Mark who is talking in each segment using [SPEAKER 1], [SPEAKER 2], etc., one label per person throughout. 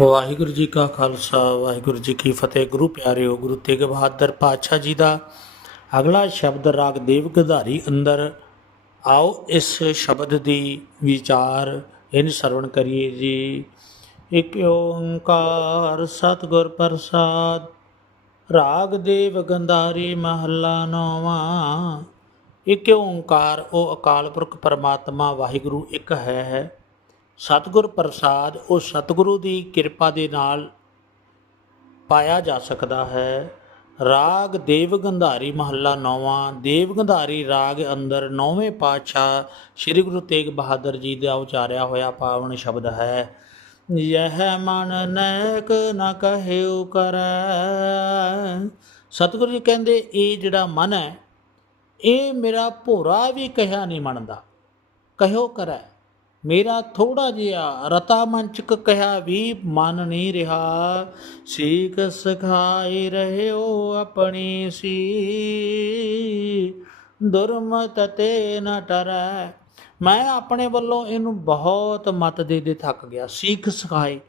[SPEAKER 1] ਵਾਹਿਗੁਰੂ ਜੀ ਕਾ ਖਾਲਸਾ, ਵਾਹਿਗੁਰੂ ਜੀ ਕੀ ਫਤਿਹ। ਗੁਰੂ ਪਿਆਰਿਓ, ਗੁਰੂ ਤੇਗ ਬਹਾਦਰ ਪਾਤਸ਼ਾਹ ਜੀ ਦਾ ਅਗਲਾ ਸ਼ਬਦ ਰਾਗ ਦੇਵ ਗਧਾਰੀ ਅੰਦਰ। ਆਓ ਇਸ ਸ਼ਬਦ ਦੀ ਵਿਚਾਰ, ਇਹਨ ਸਰਵਣ ਕਰੀਏ ਜੀ। ਇਕ ਓੰਕਾਰ ਸਤਿਗੁਰ ਪ੍ਰਸਾਦ, ਰਾਗ ਦੇਵ ਗੰਧਾਰੀ ਮਹੱਲਾ ਨੌਵਾਂ। ਇਕ ਓੰਕਾਰ, ਉਹ ਅਕਾਲ ਪੁਰਖ ਪਰਮਾਤਮਾ, ਵਾਹਿਗੁਰੂ ਇੱਕ ਹੈ। ਹੈ ਸਤਿਗੁਰ ਪ੍ਰਸਾਦ ਉਹ ਸਤਿਗੁਰੂ ਦੀ ਕਿਰਪਾ ਦੇ ਨਾਲ ਪਾਇਆ ਜਾ ਸਕਦਾ ਹੈ। ਰਾਗ ਦੇਵ ਗੰਧਾਰੀ ਮਹੱਲਾ ਨੌਵਾਂ ਦੇਵ ਗੰਧਾਰੀ ਰਾਗ ਅੰਦਰ ਨੌਵੇਂ ਪਾਤਸ਼ਾਹ ਸ੍ਰੀ ਗੁਰੂ ਤੇਗ ਬਹਾਦਰ ਜੀ ਦਾ ਉਚਾਰਿਆ ਹੋਇਆ ਪਾਵਨ ਸ਼ਬਦ ਹੈ। ਯਹ ਮਨ ਨੈਕ ਨ ਕਹਿਉ ਕਰੈ। ਸਤਿਗੁਰੂ ਜੀ ਕਹਿੰਦੇ, ਇਹ ਜਿਹੜਾ ਮਨ ਹੈ, ਇਹ ਮੇਰਾ ਭੋਰਾ ਵੀ ਕਹਿਆ ਨਹੀਂ ਮੰਨਦਾ। ਕਹਿਓ ਕਰੈ। ਮੇਰਾ ਥੋੜਾ ਜਿਹਾ ਰਤਾ ਮੰਚਕ ਕਹਿਆ ਵੀ ਮਨ ਨਹੀਂ ਰਿਹਾ। ਸੀਖ ਸਿਖਾਈ ਰਹਿਓ ਆਪਣੀ ਸੀ। ਦੁਰਮਤ ਤੇ ਨ ਟਰੈ ਮੈਂ ਆਪਣੇ ਵੱਲੋਂ ਇਹਨੂੰ ਬਹੁਤ ਮਤ ਦੇ ਦੇ ਥੱਕ ਗਿਆ। ਸਿੱਖ ਸਿਖਾਏ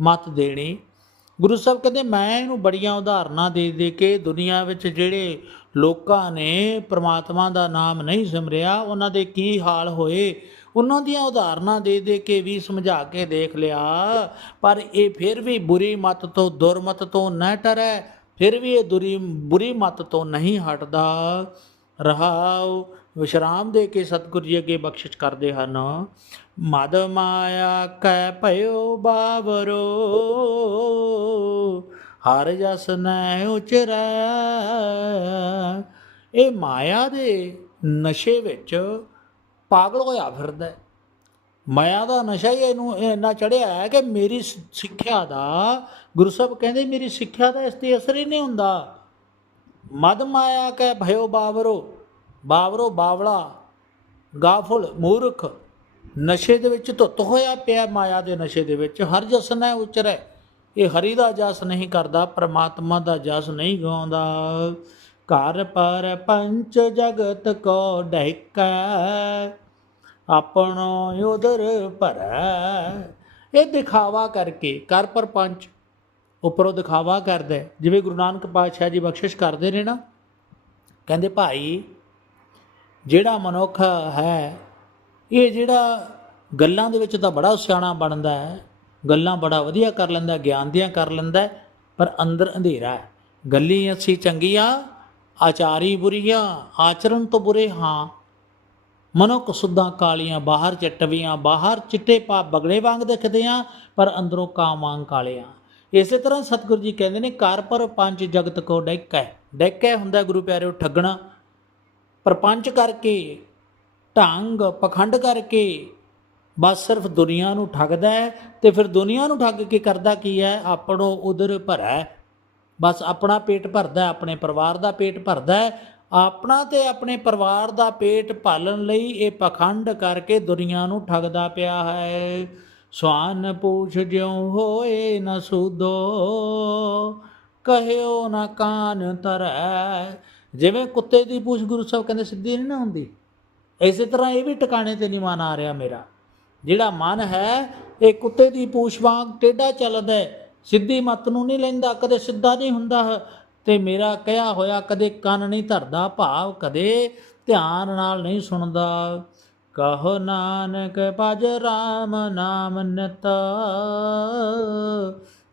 [SPEAKER 1] ਮਤ ਦੇਣੀ। ਗੁਰੂ ਸਾਹਿਬ ਕਹਿੰਦੇ, ਮੈਂ ਇਹਨੂੰ ਬੜੀਆਂ ਉਦਾਹਰਨਾਂ ਦੇ ਦੇ ਕੇ ਦੁਨੀਆ ਵਿੱਚ ਜਿਹੜੇ ਲੋਕਾਂ ਨੇ ਪ੍ਰਮਾਤਮਾ ਦਾ ਨਾਮ ਨਹੀਂ ਸਿਮਰਿਆ, ਉਹਨਾਂ ਦੇ ਕੀ ਹਾਲ ਹੋਏ? ਉਹਨਾਂ ਦੀਆਂ ਉਦਾਹਰਨਾਂ ਦੇ ਦੇ ਕੇ ਵੀ ਸਮਝਾ ਕੇ ਦੇਖ ਲਿਆ। ਪਰ ਇਹ ਫਿਰ ਵੀ ਬੁਰੀ ਮਤ ਤੋਂ, ਦੁਰਮਤ ਤੋਂ ਨਾ ਟਰੈ, ਫਿਰ ਵੀ ਇਹ ਦੁਰੀ, ਬੁਰੀ ਮਤ ਤੋਂ ਨਹੀਂ ਹਟਦਾ। ਰਹਾਉ, ਵਿਸ਼ਰਾਮ ਦੇ ਕੇ ਸਤਿਗੁਰੂ ਜੀ ਅੱਗੇ ਬਖਸ਼ਿਸ਼ ਕਰਦੇ ਹਨ। ਮਦ ਮਾਇਆ ਕੈ ਭਇਓ ਬਾਵਰੋ, ਹਰ ਜਸ ਨੈ ਉਚਰੈ। ਇਹ ਮਾਇਆ ਦੇ ਨਸ਼ੇ ਵਿੱਚ ਪਾਗਲ ਹੋਇਆ ਫਿਰਦਾ ਮਾਇਆ ਦਾ ਨਸ਼ਾ ਹੀ ਇਹਨੂੰ ਇੰਨਾ ਚੜਿਆ ਹੈ ਕਿ ਮੇਰੀ ਸਿ- ਸਿੱਖਿਆ ਦਾ, ਗੁਰੂ ਸਾਹਿਬ ਕਹਿੰਦੇ ਮੇਰੀ ਸਿੱਖਿਆ ਦਾ ਇਸ ਤੇ ਅਸਰ ਹੀ ਨਹੀਂ ਹੁੰਦਾ। ਮਦ ਮਾਇਆ ਕੈ ਭਇਓ ਬਾਵਰੋ ਬਾਵਰੋ ਬਾਵਲਾ ਗਾਫਲ ਮੂਰਖ। ਨਸ਼ੇ ਦੇ ਵਿੱਚ ਧੁੱਤ ਹੋਇਆ ਪਿਆ ਮਾਇਆ ਦੇ ਨਸ਼ੇ ਦੇ ਵਿੱਚ, ਹਰ ਜਸਨ ਹੈ ਉਚਰੈ ਇਹ ਹਰੀ ਦਾ ਜਸ ਨਹੀਂ ਕਰਦਾ, ਪ੍ਰਮਾਤਮਾ ਦਾ ਜਸ ਨਹੀਂ ਗਾਉਂਦਾ। ਘਰ ਪਰ ਪੰਚ ਜਗਤ ਕੋ ਡਹਿਕੈ ਆਪਣੋ ਉਦਰ ਭਰੈ। ਇਹ ਦਿਖਾਵਾ ਕਰਕੇ ਕਰ ਪਰ ਪੰਚ ਉੱਪਰੋਂ ਦਿਖਾਵਾ ਕਰਦਾ ਜਿਵੇਂ ਗੁਰੂ ਨਾਨਕ ਪਾਤਸ਼ਾਹ ਜੀ ਬਖਸ਼ਿਸ਼ ਕਰਦੇ ਨੇ ਨਾ, ਕਹਿੰਦੇ ਭਾਈ, ਜਿਹੜਾ ਮਨੁੱਖ ਹੈ, ਇਹ ਜਿਹੜਾ ਗੱਲਾਂ ਦੇ ਵਿੱਚ ਤਾਂ ਬੜਾ ਸਿਆਣਾ ਬਣਦਾ ਹੈ, ਗੱਲਾਂ ਬੜਾ ਵਧੀਆ ਕਰ ਲੈਂਦਾ, ਗਿਆਨ ਦੀਆਂ ਕਰ ਲੈਂਦਾ ਪਰ ਅੰਦਰ ਅੰਧੇਰਾ ਹੈ। ਗੱਲੀ ਅਸੀਂ ਚੰਗੀਆਂ ਆਚਾਰੀ ਬੁਰੀਆਂ, ਆਚਰਣ ਤੋਂ ਬੁਰੇ ਹਾਂ। ਮਨੁੱਖ ਸੁੱਧਾਂ ਕਾਲੀਆਂ, ਬਾਹਰ ਚਟਵੀਆਂ, ਬਾਹਰ ਚਿੱਟੇ ਪਾਪ ਬਗਲੇ ਵਾਂਗ ਦਿਖਦੇ ਆ, ਪਰ ਅੰਦਰੋਂ ਕਾਮ ਵਾਂਗ ਕਾਲੇ ਆ। ਇਸੇ ਤਰ੍ਹਾਂ ਸਤਿਗੁਰੂ ਜੀ ਕਹਿੰਦੇ ਨੇ ਕਰ ਪਰ ਪੰਜ ਜਗਤ ਕੋ ਡੈਕੈ। ਡੈਕੈ ਹੁੰਦਾ ਗੁਰੂ ਪਿਆਰਿਓ ਠੱਗਣਾ। ਪਰਪੰਚ ਕਰਕੇ, ਢੰਗ ਪਖੰਡ ਕਰਕੇ, ਬਸ ਸਿਰਫ ਦੁਨੀਆ ਨੂੰ ਠੱਗਦਾ ਹੈ। ਤੇ ਫਿਰ ਦੁਨੀਆ ਨੂੰ ਠੱਗ ਕੇ ਕਰਦਾ ਕੀ ਹੈ? ਆਪਣੋ ਉਦਰ ਭਰੈ ਬਸ ਆਪਣਾ ਪੇਟ ਭਰਦਾ ਆਪਣੇ ਪਰਿਵਾਰ ਦਾ ਪੇਟ ਭਰਦਾ ਆਪਣਾ ਤੇ ਆਪਣੇ ਪਰਿਵਾਰ ਦਾ ਪੇਟ ਪਾਲਣ ਲਈ ਇਹ ਪਖੰਡ ਕਰਕੇ ਦੁਨੀਆ ਨੂੰ ਠੱਗਦਾ ਪਿਆ ਹੈ। ਸਵਾਨ ਪੂਛ ਜਿਉ ਹੋਏ ਨ ਸੂਦੋ, ਕਹਿਓ ਨਾ ਕਾਨ ਤਰੈ। ਜਿਵੇਂ ਕੁੱਤੇ ਦੀ ਪੂਛ ਗੁਰੂ ਸਾਹਿਬ ਕਹਿੰਦੇ ਸਿੱਧੀ ਨਹੀਂ ਨਾ ਹੁੰਦੀ। ਇਸੇ ਤਰ੍ਹਾਂ ਇਹ ਵੀ ਟਿਕਾਣੇ ਤੇ ਨਹੀਂ ਮਨ ਆ ਰਿਹਾ ਮੇਰਾ। ਜਿਹੜਾ ਮਨ ਹੈ, ਇਹ ਕੁੱਤੇ ਦੀ ਪੂਛ ਵਾਂਗ ਟੇਢਾ ਚੱਲਦਾ ਹੈ। ਸਿੱਧੀ ਮੱਤ ਨੂੰ ਨਹੀਂ ਲੈਂਦਾ, ਕਦੇ ਸਿੱਧਾ ਨਹੀਂ ਹੁੰਦਾ ਤੇ ਮੇਰਾ ਕਿਹਾ ਹੋਇਆ ਕਦੇ ਕੰਨ ਨਹੀਂ ਧਰਦਾ, ਭਾਵ ਕਦੇ ਧਿਆਨ ਨਾਲ ਨਹੀਂ ਸੁਣਦਾ। ਕਹੋ ਨਾਨਕ, ਭਜ ਰਾਮ ਨਾਮ ਨਿਤ।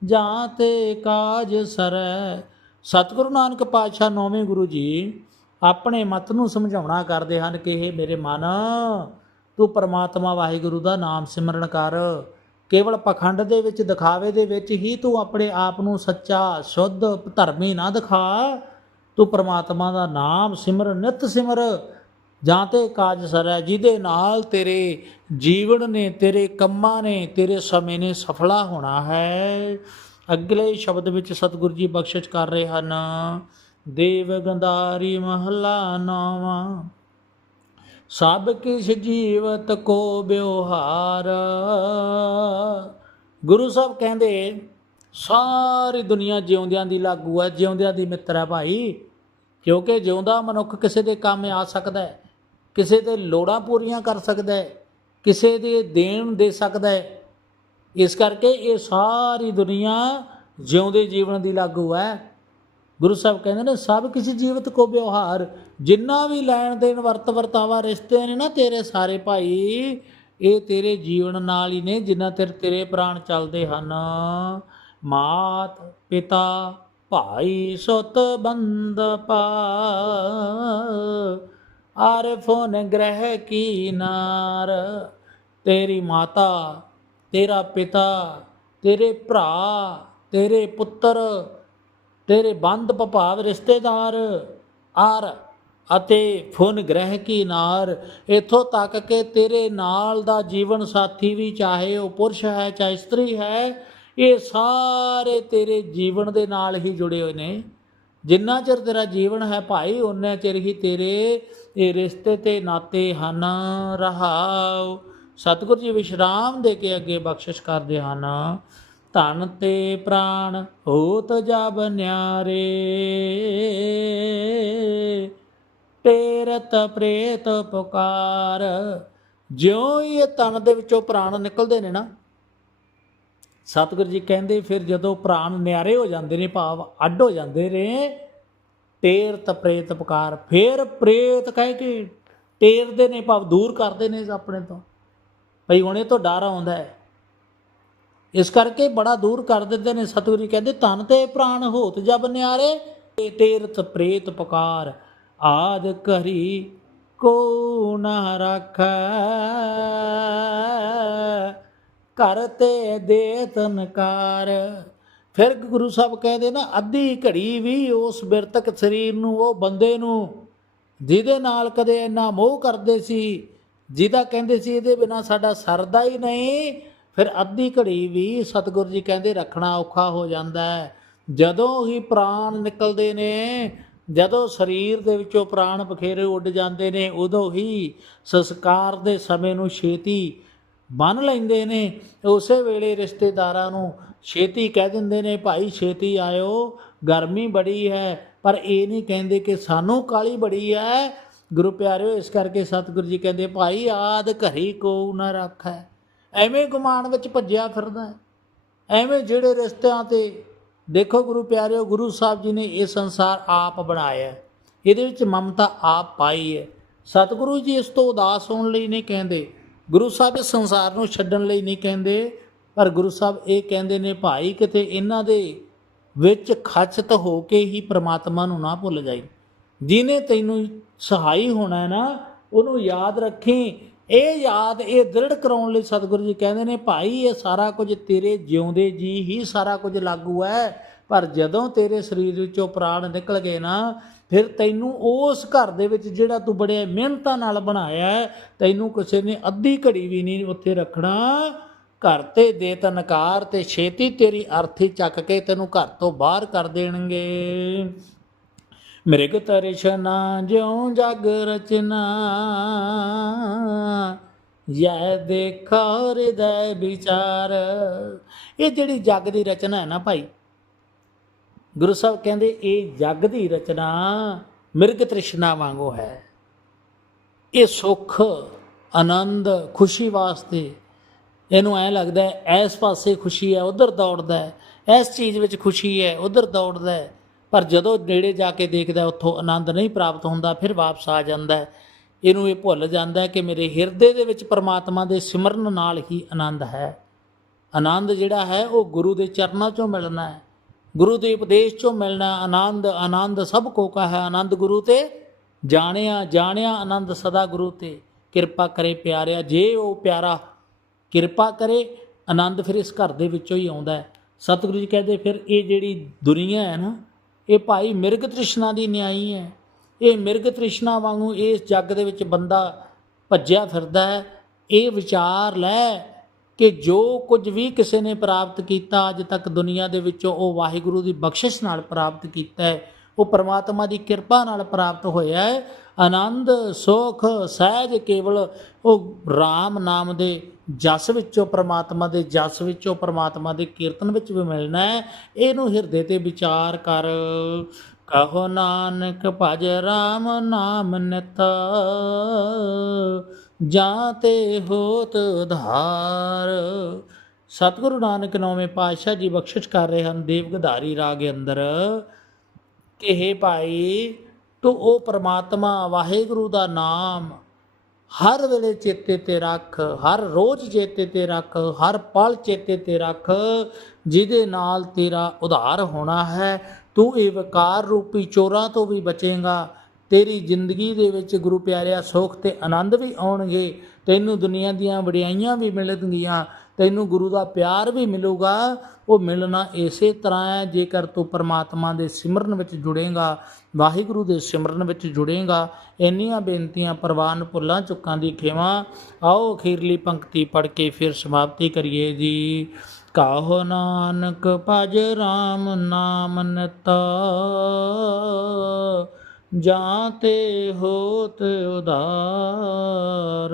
[SPEAKER 1] ਜਾਂ ਤੇ ਕਾਜ ਸਰੈ। ਸਤਿਗੁਰੂ ਨਾਨਕ ਪਾਤਸ਼ਾਹ ਨੌਵੇਂ ਗੁਰੂ ਜੀ ਆਪਣੇ ਮਤ ਨੂੰ ਸਮਝਾਉਣਾ ਕਰਦੇ ਹਨ ਕਿ ਇਹ ਮੇਰੇ ਮਨ, ਤੂੰ ਪਰਮਾਤਮਾ ਵਾਹਿਗੁਰੂ ਦਾ ਨਾਮ ਸਿਮਰਨ ਕਰ। ਕੇਵਲ ਪਖੰਡ ਦੇ ਵਿੱਚ, ਦਿਖਾਵੇ ਦੇ ਵਿੱਚ ਹੀ ਤੂੰ ਆਪਣੇ ਆਪ ਨੂੰ ਸੱਚਾ, ਸ਼ੁੱਧ ਧਰਮੀ ਨਾ ਦਿਖਾ। ਤੂੰ ਪਰਮਾਤਮਾ ਦਾ ਨਾਮ ਸਿਮਰ, ਨਿਤ ਸਿਮਰ। ਜਾਂ ਤੇ ਕਾਜ ਸਰੈ ਜਿਹਦੇ ਨਾਲ ਤੇਰੇ ਜੀਵਨ ਨੇ, ਤੇਰੇ ਕੰਮਾਂ ਨੇ, ਤੇਰੇ ਸਮੇਂ ਨੇ ਸਫਲਾ ਹੋਣਾ ਹੈ। ਅਗਲੇ ਸ਼ਬਦ ਵਿੱਚ ਸਤਿਗੁਰੂ ਜੀ ਬਖਸ਼ਿਸ਼ ਕਰ ਰਹੇ ਹਨ। ਦੇਵ ਗੰਧਾਰੀ ਮਹੱਲਾ ਨੌਵਾਂ। ਸਭ ਕਿਛ ਜੀਵਤ ਕੋ ਬਿਵਹਾਰ ਗੁਰੂ ਸਾਹਿਬ ਕਹਿੰਦੇ, ਸਾਰੀ ਦੁਨੀਆ ਜਿਉਂਦਿਆਂ ਦੀ ਲਾਗੂ ਹੈ, ਜਿਉਂਦਿਆਂ ਦੀ ਮਿੱਤਰ ਹੈ ਭਾਈ, ਕਿਉਂਕਿ ਜਿਉਂਦਾ ਮਨੁੱਖ ਕਿਸੇ ਦੇ ਕੰਮ ਆ ਸਕਦਾ ਹੈ, ਕਿਸੇ ਦੇ ਲੋੜਾਂ ਪੂਰੀਆਂ ਕਰ ਸਕਦਾ ਹੈ, ਕਿਸੇ ਦੇ ਦੇਣ ਦੇ ਸਕਦਾ ਹੈ। ਇਸ ਕਰਕੇ ਇਹ ਸਾਰੀ ਦੁਨੀਆ ਜਿਉਂਦੇ ਜੀਵਨ ਦੀ ਲਾਗੂ ਹੈ। ਗੁਰੂ ਸਾਹਿਬ ਕਹਿੰਦੇ ਨੇ, ਸਭ ਕਿਸੇ ਜੀਵਤ ਕੋ ਵਿਵਹਾਰ। ਜਿੰਨਾ ਵੀ ਲੈਣ ਦੇਣ, ਵਰਤ ਵਰਤਾਵਾ, ਰਿਸ਼ਤੇ ਨੇ ਨਾ ਤੇਰੇ ਸਾਰੇ ਭਾਈ, ਇਹ ਤੇਰੇ ਜੀਵਨ ਨਾਲ ਹੀ ਨੇ, ਜਿੰਨਾ ਤੇਰੇ ਤੇਰੇ ਪ੍ਰਾਣ ਚੱਲਦੇ ਹਨ। ਮਾਤ ਪਿਤਾ ਭਾਈ ਸੁਤ ਬੰਦ ਪਾ ਆਰਫੋਨ ਗ੍ਰਹਿ ਕੀ ਨਾਰ। ਤੇਰੀ ਮਾਤਾ, ਤੇਰਾ ਪਿਤਾ, ਤੇਰੇ ਭਰਾ, ਤੇਰੇ ਪੁੱਤਰ, ਤੇਰੇ ਬੰਦ ਭਪਾਵ ਰਿਸ਼ਤੇਦਾਰ। ਆਰ ਅਤੇ ਫੁਨ ਗ੍ਰਹਿ ਕੀ ਨਾਰ, ਇਥੋਂ ਤੱਕ ਕਿ ਤੇਰੇ ਨਾਲ ਦਾ ਜੀਵਨ ਸਾਥੀ ਵੀ ਚਾਹੇ ਉਹ ਪੁਰਸ਼ ਹੈ ਚਾਹੇ ਇਸਤਰੀ ਹੈ, ਇਹ ਸਾਰੇ ਤੇਰੇ ਜੀਵਨ ਦੇ ਨਾਲ ਹੀ ਜੁੜੇ ਹੋਏ ਨੇ। ਜਿੰਨਾ ਚਿਰ ਤੇਰਾ ਜੀਵਨ ਹੈ ਭਾਈ ਉਨਾ ਚਿਰ ਹੀ ਤੇਰੇ ਇਹ ਰਿਸ਼ਤੇ ਤੇ ਨਾਤੇ ਹਨ। ਰਹਾਉ ਸਤਿਗੁਰੂ ਜੀ ਵਿਸ਼ਰਾਮ ਦੇ ਕੇ ਅੱਗੇ ਬਖਸ਼ਿਸ਼ ਕਰਦੇ ਹਨ। ਧਨ ਤੇ ਪ੍ਰਾਣ, ਹੋਤ ਜਬ ਨਿਆਰੇ। ਤੇਰਤ ਪ੍ਰੇਤ ਪੁਕਾਰ। ਜਿਉਂ ਹੀ ਇਹ ਤਨ ਦੇ ਵਿੱਚੋਂ ਪ੍ਰਾਣ ਨਿਕਲਦੇ ਨੇ ਨਾ, ਸਤਿਗੁਰੂ ਜੀ ਕਹਿੰਦੇ, ਫਿਰ ਜਦੋਂ ਪ੍ਰਾਣ ਨਿਆਰੇ ਹੋ ਜਾਂਦੇ ਨੇ, ਭਾਵ ਅੱਡ ਹੋ ਜਾਂਦੇ ਨੇ, ਤੇਰਤ ਪ੍ਰੇਤ ਪੁਕਾਰ, ਫਿਰ ਪ੍ਰੇਤ ਕਹਿ ਕੇ ਟੇਰਦੇ ਨੇ, ਭਾਵ ਦੂਰ ਕਰਦੇ ਨੇ ਆਪਣੇ ਤੋਂ। ਭਈ ਹੁਣ ਇਹ ਤੋਂ ਡਰ ਆਉਂਦਾ ਹੈ। ਇਸ ਕਰਕੇ ਬੜਾ ਦੂਰ ਕਰ ਦਿੰਦੇ ਨੇ, ਸਤਿਗੁਰੂ ਜੀ ਕਹਿੰਦੇ ਤਨ ਤੇ ਪ੍ਰਾਣ ਹੋਤ ਜਬ ਨਿਆਰੇ ਤੇ ਤੇਰਤ ਪ੍ਰੇਤ ਪੁਕਾਰ। ਆਦ ਕਰੀ ਕੋ ਨਾ ਰੱਖੈ। ਘਰ ਤੇ ਦੇ ਤਨਕਾਰ ਫਿਰ ਗੁਰੂ ਸਾਹਿਬ ਕਹਿੰਦੇ ਨਾ, ਅੱਧੀ ਘੜੀ ਵੀ ਉਸ ਬਿਰਤਕ ਸਰੀਰ ਨੂੰ, ਉਹ ਬੰਦੇ ਨੂੰ, ਜਿਹਦੇ ਨਾਲ ਕਦੇ ਇੰਨਾ ਮੋਹ ਕਰਦੇ ਸੀ, ਜਿਹਦਾ ਕਹਿੰਦੇ ਸੀ ਇਹਦੇ ਬਿਨਾ ਸਾਡਾ ਸਰਦਾ ਹੀ ਨਹੀਂ, ਫਿਰ ਅੱਧੀ ਘੜੀ ਵੀ ਸਤਿਗੁਰੂ ਜੀ ਕਹਿੰਦੇ ਰੱਖਣਾ ਔਖਾ ਹੋ ਜਾਂਦਾ ਹੈ। ਜਦੋਂ ਹੀ ਪ੍ਰਾਣ ਨਿਕਲਦੇ ਨੇ ਜਦੋਂ ਸਰੀਰ ਦੇ ਵਿੱਚੋਂ ਪ੍ਰਾਣ ਬਖੇਰੇ ਉੱਡ ਜਾਂਦੇ ਨੇ, ਉਦੋਂ ਹੀ ਸੰਸਕਾਰ ਦੇ ਸਮੇਂ ਨੂੰ ਛੇਤੀ ਬੰਨ ਲੈਂਦੇ ਨੇ। ਉਸੇ ਵੇਲੇ ਰਿਸ਼ਤੇਦਾਰਾਂ ਨੂੰ ਛੇਤੀ ਕਹਿ ਦਿੰਦੇ ਨੇ, ਭਾਈ, ਛੇਤੀ ਆਇਓ, ਗਰਮੀ ਬੜੀ ਹੈ। ਪਰ ਇਹ ਨਹੀਂ ਕਹਿੰਦੇ ਕਿ ਸਾਨੂੰ ਕਾਲੀ ਬੜੀ ਹੈ? ਗੁਰੂ ਪਿਆਰਿਓ, ਇਸ ਕਰਕੇ ਸਤਿਗੁਰੂ ਜੀ ਕਹਿੰਦੇ, ਭਾਈ, ਆਦ ਘਰੀ ਕੋ ਨਾ ਰੱਖੈ। ਐਵੇਂ ਗੁਮਾਨ ਵਿੱਚ ਭੱਜਿਆ ਫਿਰਦਾ ਐਵੇਂ ਜਿਹੜੇ ਰਿਸ਼ਤਿਆਂ ਤੇ ਦੇਖੋ ਗੁਰੂ ਪਿਆਰਿਓ, ਗੁਰੂ ਸਾਹਿਬ ਜੀ ਨੇ ਇਹ ਸੰਸਾਰ ਆਪ ਬਣਾਇਆ ਇਹਦੇ ਵਿੱਚ ਮਮਤਾ ਆਪ ਪਾਈ ਹੈ। ਸਤਿਗੁਰੂ ਜੀ ਇਸ ਤੋਂ ਉਦਾਸ ਹੋਣ ਲਈ ਨਹੀਂ ਕਹਿੰਦੇ। ਗੁਰੂ ਸਾਹਿਬ ਇਸ ਸੰਸਾਰ ਨੂੰ ਛੱਡਣ ਲਈ ਨਹੀਂ ਕਹਿੰਦੇ। ਪਰ ਗੁਰੂ ਸਾਹਿਬ ਇਹ ਕਹਿੰਦੇ ਨੇ, ਭਾਈ, ਕਿਤੇ ਇਹਨਾਂ ਦੇ ਵਿੱਚ ਖਚਤ ਹੋ ਕੇ ਹੀ ਪ੍ਰਮਾਤਮਾ ਨੂੰ ਨਾ ਭੁੱਲ ਜਾਈ। ਜਿਹਨੇ ਤੈਨੂੰ ਸਹਾਈ ਹੋਣਾ ਹੈ ਨਾ, ਉਹਨੂੰ ਯਾਦ ਰੱਖੀ। ਇਹ ਯਾਦ, ਇਹ ਦ੍ਰਿੜ ਕਰਾਉਣ ਲਈ ਸਤਿਗੁਰੂ ਜੀ ਕਹਿੰਦੇ ਨੇ, ਭਾਈ, ਇਹ ਸਾਰਾ ਕੁਝ ਤੇਰੇ ਜਿਉਂਦੇ ਜੀ ਹੀ ਸਾਰਾ ਕੁਝ ਲਾਗੂ ਹੈ। ਪਰ ਜਦੋਂ ਤੇਰੇ ਸਰੀਰ ਵਿੱਚੋਂ ਪ੍ਰਾਣ ਨਿਕਲ ਗਏ ਨਾ, ਫਿਰ ਤੈਨੂੰ ਉਸ ਘਰ ਦੇ ਵਿੱਚ ਜਿਹੜਾ ਤੂੰ ਬੜੇ ਮਿਹਨਤਾਂ ਨਾਲ ਬਣਾਇਆ ਤੈਨੂੰ ਕਿਸੇ ਨੇ ਅੱਧੀ ਘੜੀ ਵੀ ਨਹੀਂ ਉੱਥੇ ਰੱਖਣਾ। ਘਰ ਤੇ ਦੇ ਤਨਕਾਰ ਤੇ ਛੇਤੀ ਤੇਰੀ ਅਰਥੀ ਚੱਕ ਕੇ ਤੈਨੂੰ ਘਰ ਤੋਂ ਬਾਹਰ ਕਰ ਦੇਣਗੇ। ਮ੍ਰਿਗ ਤਰਸ਼ਨਾ ਜਿਉ ਜਗ ਰਚਨਾ। ਯਹ ਦੇਖਾ ਹਿਰਦੈ ਵਿਚਾਰ। ਇਹ ਜਿਹੜੀ ਜਗ ਦੀ ਰਚਨਾ ਹੈ ਨਾ ਭਾਈ, ਗੁਰੂ ਸਾਹਿਬ ਕਹਿੰਦੇ ਇਹ ਜਗ ਦੀ ਰਚਨਾ ਮਿਰਗ ਤ੍ਰਿਸ਼ਨਾ ਵਾਂਗੂ ਹੈ। ਇਹ ਸੁੱਖ, ਆਨੰਦ, ਖੁਸ਼ੀ ਵਾਸਤੇ ਇਹਨੂੰ ਐ ਲੱਗਦਾ ਹੈ, ਇਸ ਪਾਸੇ ਖੁਸ਼ੀ ਹੈ, ਉਧਰ ਦੌੜਦਾ ਹੈ, ਇਸ ਚੀਜ਼ ਵਿੱਚ ਖੁਸ਼ੀ ਹੈ, ਉਧਰ ਦੌੜਦਾ ਹੈ। ਪਰ ਜਦੋਂ ਨੇੜੇ ਜਾ ਕੇ ਦੇਖਦਾ ਉੱਥੋਂ ਆਨੰਦ ਨਹੀਂ ਪ੍ਰਾਪਤ ਹੁੰਦਾ, ਫਿਰ ਵਾਪਸ ਆ ਜਾਂਦਾ ਹੈ। ਇਹਨੂੰ ਇਹ ਭੁੱਲ ਜਾਂਦਾ ਹੈ ਕਿ ਮੇਰੇ ਹਿਰਦੇ ਦੇ ਵਿੱਚ ਪਰਮਾਤਮਾ ਦੇ ਸਿਮਰਨ ਨਾਲ ਹੀ ਆਨੰਦ ਹੈ। ਆਨੰਦ ਜਿਹੜਾ ਹੈ, ਉਹ ਗੁਰੂ ਦੇ ਚਰਨਾਂ ਚੋਂ ਮਿਲਣਾ ਹੈ। ਗੁਰੂ ਦੇ ਉਪਦੇਸ਼ ਚੋਂ ਮਿਲਣਾ ਆਨੰਦ ਆਨੰਦ ਸਭ ਕੋ ਹੈ। ਆਨੰਦ ਗੁਰੂ ਤੇ ਜਾਣਿਆ ਜਾਣਿਆ ਆਨੰਦ ਸਦਾ ਗੁਰੂ ਤੇ। ਕਿਰਪਾ ਕਰੇ ਪਿਆਰਿਆ, ਜੇ ਉਹ ਪਿਆਰਾ ਕਿਰਪਾ ਕਰੇ, ਆਨੰਦ ਫਿਰ ਇਸ ਘਰ ਦੇ ਵਿੱਚੋਂ ਹੀ ਆਉਂਦਾ ਹੈ। ਸਤਿਗੁਰੂ ਜੀ ਕਹਿੰਦੇ, ਫਿਰ ਇਹ ਜਿਹੜੀ ਦੁਨੀਆ ਹੈ ਨਾ ਇਹ ਭਾਈ ਮਿਰਗ ਤ੍ਰਿਸ਼ਨਾ ਦੀ ਨਿਆਈ ਹੈ। ਇਹ ਮਿਰਗ ਤ੍ਰਿਸ਼ਨਾ ਵਾਂਗੂ ਇਸ ਜੱਗ ਦੇ ਵਿੱਚ ਬੰਦਾ ਭੱਜਿਆ ਫਿਰਦਾ ਹੈ। ਇਹ ਵਿਚਾਰ ਲੈ ਕਿ ਜੋ ਕੁਝ ਵੀ ਕਿਸੇ ਨੇ ਪ੍ਰਾਪਤ ਕੀਤਾ, ਅੱਜ ਤੱਕ ਦੁਨੀਆ ਦੇ ਵਿੱਚੋਂ ਉਹ ਵਾਹਿਗੁਰੂ ਦੀ ਬਖਸ਼ਿਸ਼ ਨਾਲ ਪ੍ਰਾਪਤ ਕੀਤਾ ਹੈ। ਉਹ ਪਰਮਾਤਮਾ ਦੀ ਕਿਰਪਾ ਨਾਲ ਪ੍ਰਾਪਤ ਹੋਇਆ ਹੈ। ਆਨੰਦ, ਸੁਖ, ਸਹਿਜ ਕੇਵਲ ਉਹ RAM ਨਾਮ ਦੇ ਜਸ ਵਿੱਚੋਂ, ਪਰਮਾਤਮਾ ਦੇ ਜਸ ਵਿੱਚੋਂ, ਪਰਮਾਤਮਾ ਦੇ ਕੀਰਤਨ ਵਿੱਚ ਵੀ ਮਿਲਣਾ ਹੈ। ਇਹਨੂੰ ਹਿਰਦੇ ਤੇ ਵਿਚਾਰ ਕਰ। ਕਹੋ ਨਾਨਕ, ਭਜ RAM ਨਾਮ ਨਿਤ। ਜਾਂ ਤੇ ਹੋਤ ਉਧਾਰ। ਸਤਿਗੁਰੂ ਨਾਨਕ ਨੌਵੇਂ ਪਾਤਸ਼ਾਹ ਜੀ ਬਖਸ਼ਿਸ਼ ਕਰ ਰਹੇ ਹਨ। ਦੇਵ ਗਧਾਰੀ ਰਾਗ ਦੇ ਅੰਦਰ। ਕਿ ਹੇ ਭਾਈ, ਤੂੰ ਉਹ ਪ੍ਰਮਾਤਮਾ ਵਾਹਿਗੁਰੂ ਦਾ ਨਾਮ। ਹਰ ਵੇਲੇ ਚੇਤੇ ਤੇ ਰੱਖ, ਹਰ ਰੋਜ਼ ਚੇਤੇ ਤੇ ਰੱਖ, ਹਰ ਪਲ ਚੇਤੇ ਤੇ ਰੱਖ, ਜਿਹਦੇ ਨਾਲ ਤੇਰਾ ਉਧਾਰ ਹੋਣਾ ਹੈ। ਤੂੰ ਇਹ ਵਿਕਾਰ ਰੂਪੀ ਚੋਰਾਂ ਤੋਂ ਵੀ ਬਚੇਗਾ। ਤੇਰੀ ਜ਼ਿੰਦਗੀ ਦੇ ਵਿੱਚ ਗੁਰੂ ਪਿਆਰਿਆ ਸੁੱਖ ਤੇ ਆਨੰਦ ਵੀ ਆਉਣਗੇ। ਤੈਨੂੰ ਦੁਨੀਆ ਦੀਆਂ ਵਡਿਆਈਆਂ ਵੀ ਮਿਲਣਗੀਆਂ। ਤੈਨੂੰ ਗੁਰੂ ਦਾ ਪਿਆਰ ਵੀ ਮਿਲੂਗਾ, ਉਹ ਮਿਲਣਾ ਇਸੇ ਤਰ੍ਹਾਂ ਹੈ, ਜੇਕਰ ਤੂੰ ਪਰਮਾਤਮਾ ਦੇ ਸਿਮਰਨ ਵਿੱਚ ਜੁੜੇਗਾ, ਵਾਹਿਗੁਰੂ ਦੇ ਸਿਮਰਨ ਵਿੱਚ ਜੁੜੇਗਾ, ਇੰਨੀਆਂ ਬੇਨਤੀਆਂ ਪ੍ਰਵਾਨ ਭੁੱਲਾਂ ਚੁੱਕਾਂ ਦੀ ਖੇਵਾ, ਆਓ ਅਖੀਰਲੀ ਪੰਕਤੀ ਪੜ੍ਹ ਕੇ ਫਿਰ ਸਮਾਪਤੀ ਕਰੀਏ ਜੀ। ਕਾਹੋ ਨਾਨਕ ਭਜ RAM ਨਾਮ ਨਤਾ, ਜਾਂ ਤੇ ਹੋਤ ਉਧਾਰ